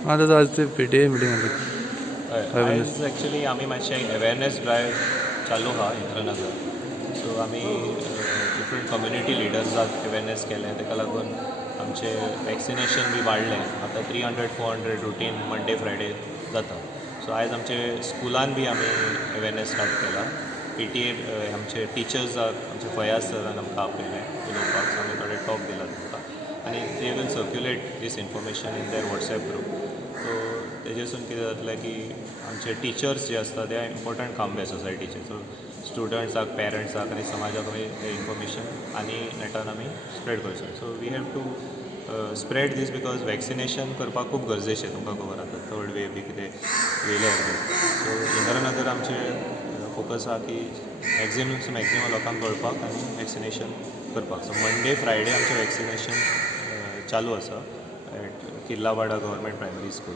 दादा आज ते PTA मिटींग आली. आयज एक्चुअली आमी मातशें अवेरनेस ड्रायव चालू आहा इंद्रनगर. सो आमी डिफरंट कम्युनिटी लिडर्साक अवेरनेस केलें, ताका लागून आमचें वॅक्सिनेशन बी वाडलें. आतां 300-400 रुटीन मंडे फ्रायडे जाता. सो आयज आमचे स्कुलान बी आमी अवेरनेस स्टार्ट केला. PTA आमचे टिचर्साक आमचे फयाज सरान आमकां आपयलें उलोवपाक. सो आमी थोडे टॉक दिला तांकां आनी they will circulate this information in their WhatsApp group. So तेजेसून कितें जातलें की आमचे टिचर्स जे आसता ते इम्पॉर्टंट काम बे सोसायटीचे. सो स्टुडंट्साक, पेरंट्साक आनी समाजाक आमी इन्फॉर्मेशन आनी नेटान आमी स्प्रेड करचें. So we have to spread these because vaccination करपाक खूब गरजेचें. तुमकां खबर आसा थर्ड वेव बी कितें येयल्यार बी. सो इंद्रनगर आमचें फोकस आहा की मॅक्झिमम लोकांक कळपाक आनी वॅक्सिनेशन करपाक. सो मंडे फ्रायडे आमचें वॅक्सिनेशन चालू आसा at Kirlawada government primary school.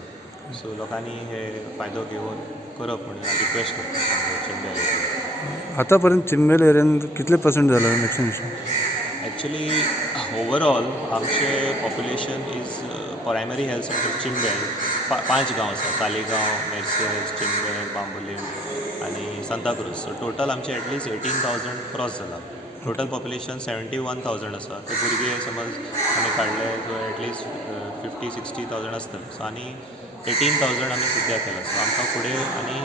So लोकांनी हे फायदो घेवन करप म्हणून हांव रिक्वेस्ट करता चिंबेल. आतापर्यंत चिंबेल एरियान कितले पर्सेंट झालं वॅक्सिनेशन? एक्चुअली ओवरऑल आमचे population is primary health centre Chimbel 5 गांव आसा. तालिगांव, मेर्सेस, चिंबेल, बांबोलीम आनी सांताक्रूज. सो टोटल आमचे एटलीस्ट 18,000 क्रॉस जाला. टोटल पॉप्युलेशन 71,000 आसा. ते भुरगे समज आमी काडले सो एटलीस्ट 50-60,000 आसतले. सो आनी 18,000 आमी सद्या केला. सो आमकां फुडें आनी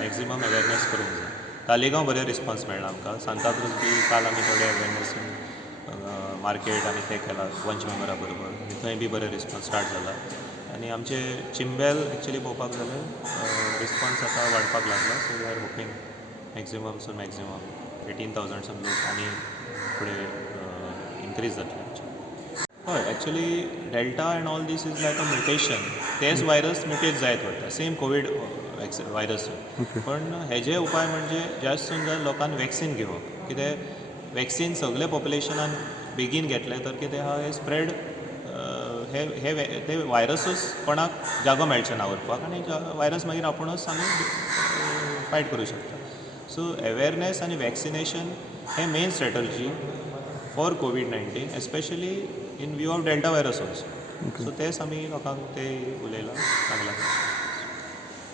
मॅक्झिमम अवेरनेस करूंक जाय. तालिगांव बरे रिस्पॉन्स मेळ्ळा आमकां. सांताक्रूज बी काल आमी थोडे अवेरनेस मार्केट आनी ते केला पंच मेंबरा बरोबर. थंय बी बरे रिस्पॉन्स स्टार्ट जाला. आनी आमचे चिंबेल एक्चुअली पळोवपाक जाल्यार रिस्पॉन्स आतां वाडपाक लागला. So we are hoping maximum 18,000 लोक आनी फुडें इनक्रीज जातले. हय, actually delta and all these is like a mutation. तेच वायरस म्युटेट जायत वता सेम कोवीड वायरस. पण हेजे उपाय म्हणजे जास्त सून जाय लोकांनी वॅक्सीन घेवप. कित्याक वॅक्सीन सगळे पॉप्युलेशनान बेगीन घेतले तर कितें आहा हे स्प्रेड ते वायरसूच कोणाक जागो मेळचे ना उरपाक आनी वायरस मागीर आपुणूच आमी फायट करूं शकता. सो अवेरनेस आनी वॅक्सिनेशन हे main strategy for COVID-19 especially in view of delta virus also. So तेच आमी लोकांक ते उलयलां सांगलां.